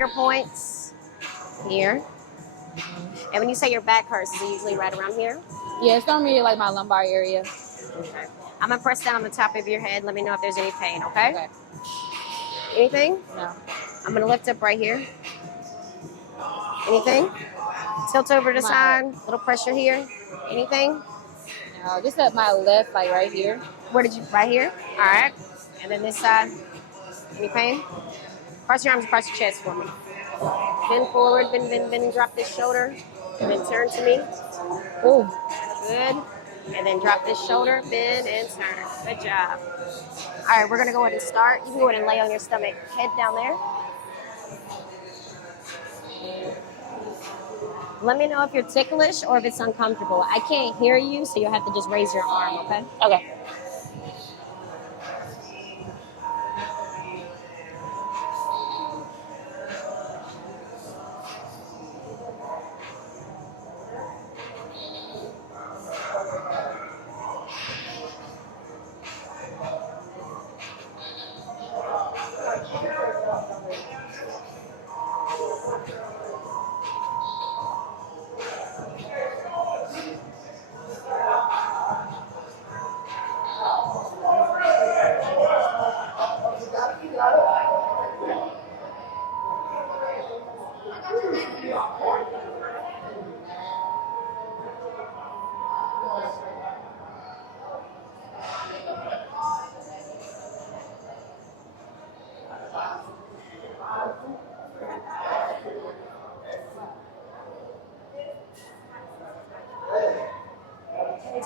trigger points here. And when you say your back hurts, is it usually right around here? Yeah, it's normally like my lumbar area. Okay. I'm going to press down on the top of your head. Let me know if there's any pain, okay? Okay. Anything? No. I'm going to lift up right here. Anything? Tilt over to the side. Little pressure here. Anything? No, just at my left, like right here. Where did you? Right here? All right. And then this side. Any pain? Cross your arms across your chest for me. Bend forward, bend, drop this shoulder, and then turn to me. Ooh. Good. And then drop this shoulder, bend, and turn. Good job. All right, we're going to go ahead and start. You can go ahead and lay on your stomach, head down there. Let me know if you're ticklish or if it's uncomfortable. I can't hear you, so you'll have to just raise your arm, okay? Okay.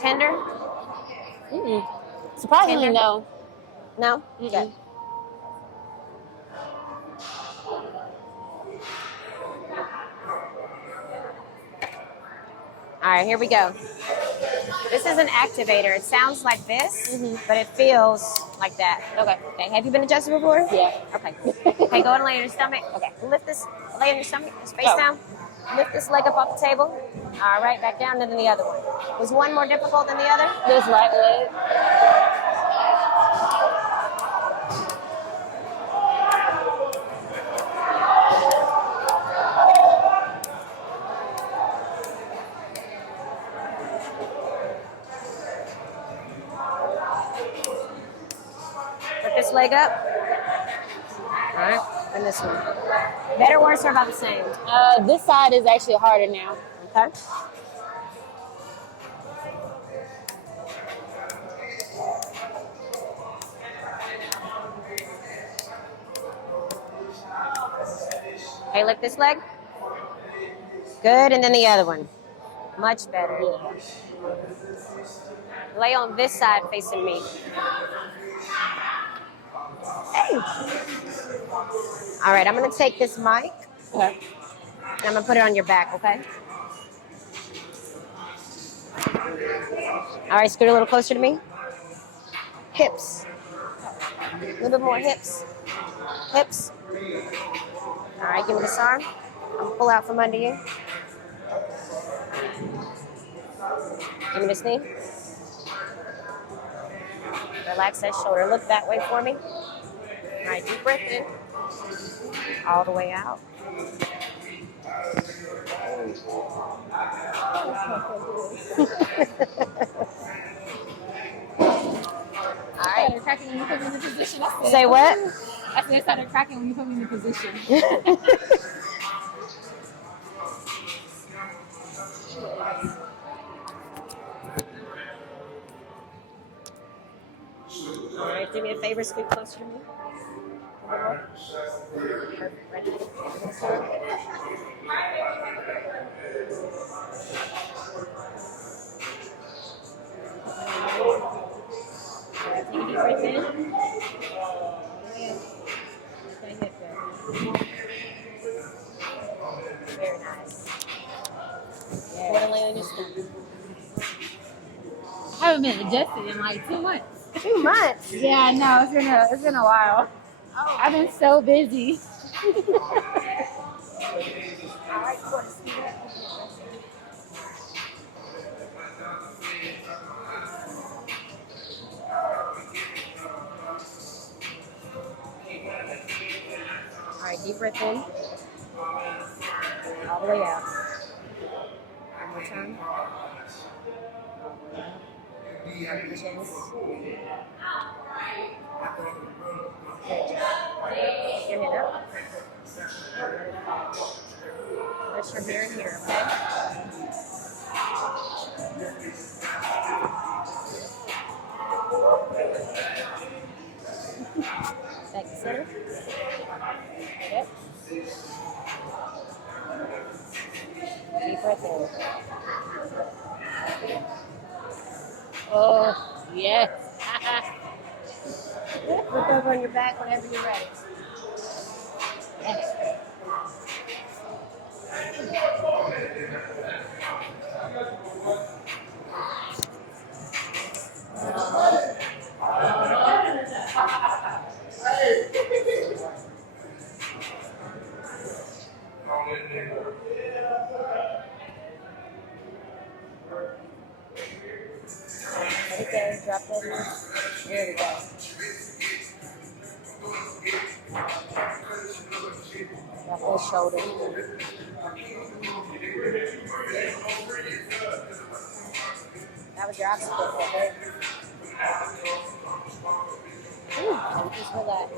Tender? Surprisingly, Tender? no. No? Good. All right, here we go. This is an activator. It sounds like this, but it feels like that. Okay. Have you been adjusted before? Yeah. Okay. Okay, go ahead and lay on your stomach. Okay. Lift this, lay on your stomach, face down. Lift this leg up off the table. All right, back down, and then the other one. Was one more difficult than the other? This right leg. Lift this leg up. All right, and this one. Better, worse, or about the same? This side is actually harder now. Okay. Okay, lift this leg. Good, and then the other one. Much better. Lay on this side facing me. Hey. All right, I'm going to take this mic. Okay. And I'm going to put it on your back, okay? All right, scoot a little closer to me. Hips. A little bit more hips. Hips. All right, give me this arm. I'm going to pull out from under you. Give me this knee. Relax that shoulder. Look that way for me. All right, deep breath in. All the way out. All right. Started cracking when you put me in the position. Say what? I said it started cracking when you put me in the position. All right, do me a favor, scoot closer to me. Perfect, ready? Take a deep breath in. Very nice. Yeah. Go ahead and lay on your stomach. I haven't been adjusted in like 2 months. 2 months? Yeah, I know. It's been a while. Oh. I've been so busy. All right, deep breath in. the way out. One more time. Drop the chest. Good job. Pick your head up. Pressure here and here, okay? Back to center. Yep. Deep breath in. Oh, yes. Look over on your back whenever you're ready. Yes. Let it go. Drop that knee. There we go. Drop that shoulder. That was your oxygen, okay? Just relax.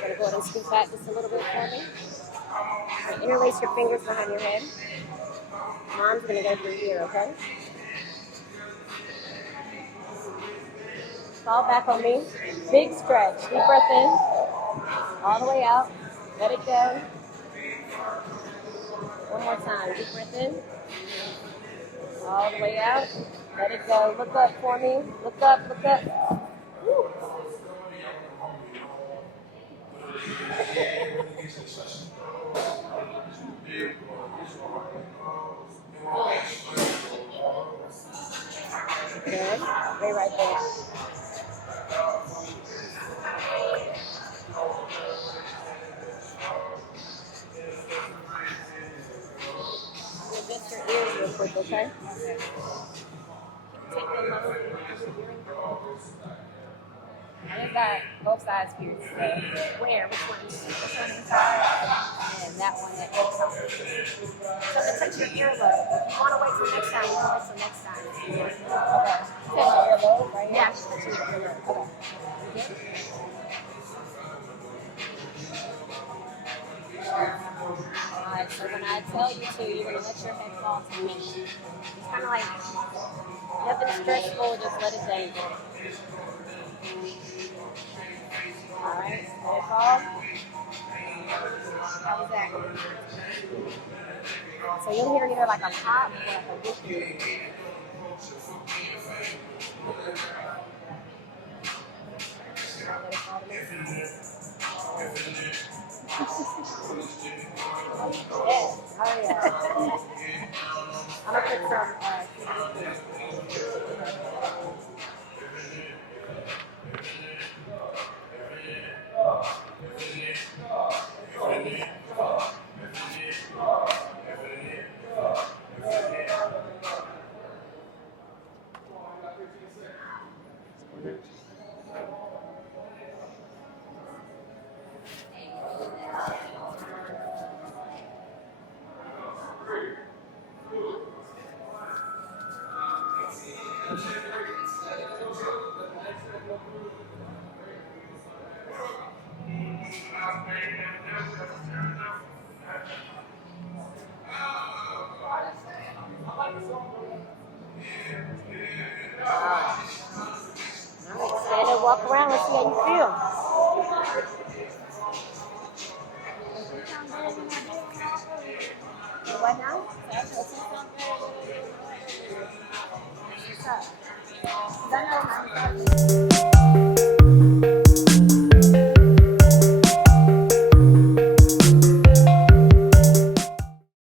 Gonna go ahead and scoot back just a little bit for me. Right, interlace your fingers behind your head. Mom's gonna go through here, okay? Fall back on me. Big stretch. Deep breath in. All the way out. Let it go. One more time. Deep breath in. All the way out. Let it go. Look up for me. Look up, look up. Woo. Good. Stay right there. Adjust your ears real quick, okay? Take them out. I got both sides pierced. Where? Which ones? This one inside and that one at the top. So to touch your earlobe. If you want to wait till next time, you can wait till next time. Okay. Touch your earlobe, right? Yeah, just touch your earlobe. Okay. Alright, so when I tell you to, you're going to let your head fall to me. It's kind of like nothing stressful, just let it dangle. Alright, let it fall. How was that? So you'll hear either like a pop or like a whooping. Let it fall to me. Yes, oh yeah. I'm gonna put some What now? What's up? 'Cause I know my